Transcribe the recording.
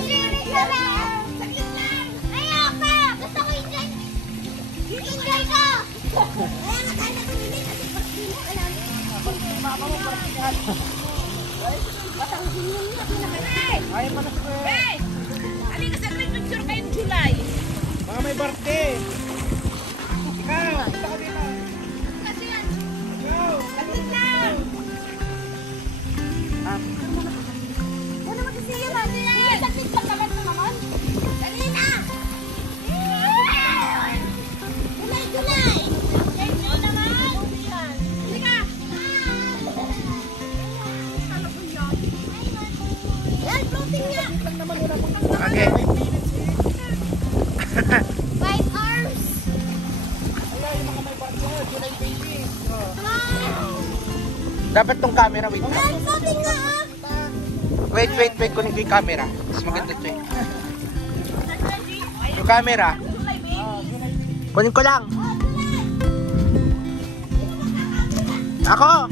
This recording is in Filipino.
Saglit lang. Ayoko. Gusto ko enjoy. Enjoy ko. Kaya natanda ko nila kasi birthday mo. Alam mo. Mama mo, birthday. Batangin mo nila. Pinakaray. Ayaw pa na sa kuya. Hey! Halika sa green picture kayong July. Baka may birthday. Ikaw, punta ka dito. Kasi yan. Ikaw. Saglit lang. Ano naman kasi yun ba? Saglit lang naman naman. Dali na. Tulay. Enjoy naman. Halika. Yan, floating nga. Okay. 5 hours. Ayan, yung mga may birthday. July 20. Wow. Dapat tong camera, wait. Yan, floating nga ah. Wait. Kunin ko yung camera. Mas maganda ito eh. Yung camera. Kunin ko lang. Ako!